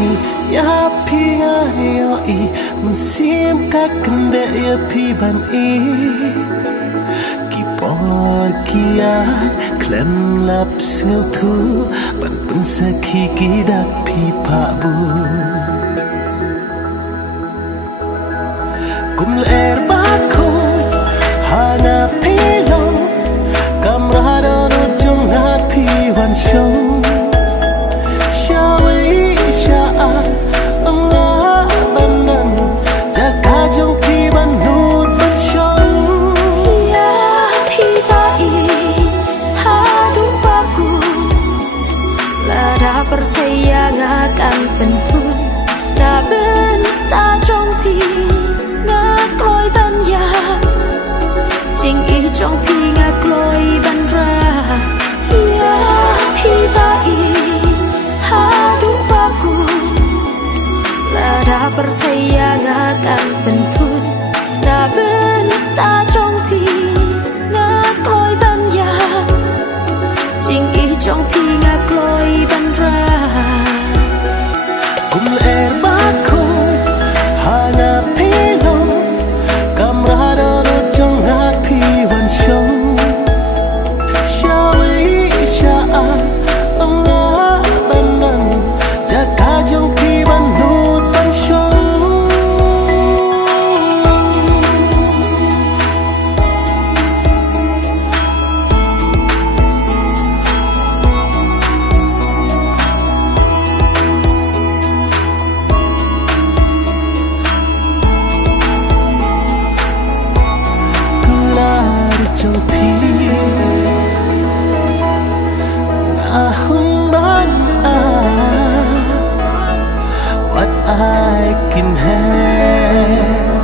si ya pi nga yo i musim ka kende ya pi ban i ki por kiat klem lap sil thu ban pun sakhi ki dak pi pa bu kum ler ba ko hanga pi long kamrado no jong na pi wan shong percaya akan pentun na benta trong pi ngak loi ban ya jing i trong pi ngak loi ban ra ya pi ta i ha du ba ku la da percaya akan pentun na benta trong pi ngak loi ban ya jing i trong pi ngak loi ban ra kum er ba ko hana pelo kamrado no jong ha pi wan shong shawi sha anga banan jaka jong pi ban no tan shong trong pi ahun ban what I can have,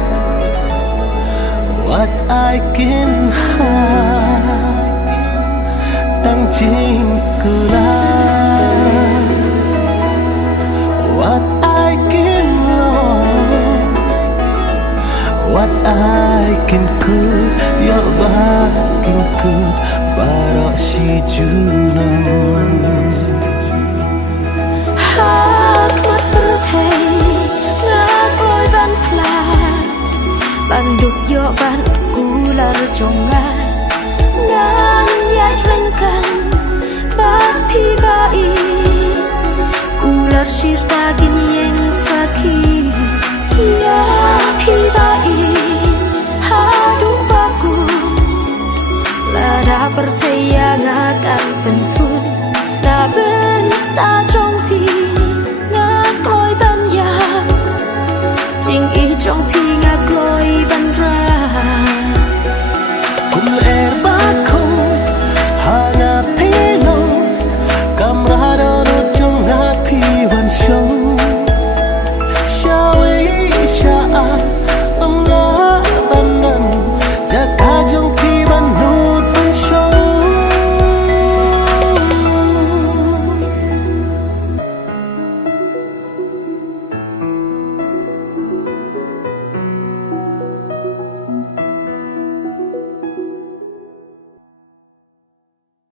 what I can have tang ching kula what I can love, what I can could ya bakin could bara si junan hak mat perthei ngak loi ban pla ban duk yo ban kular jonga ngan yai rengkan ba pi ba i kular shirta gin yeng sakhi ya pi ba i ha du ba ku la da percaya akan pentun da benta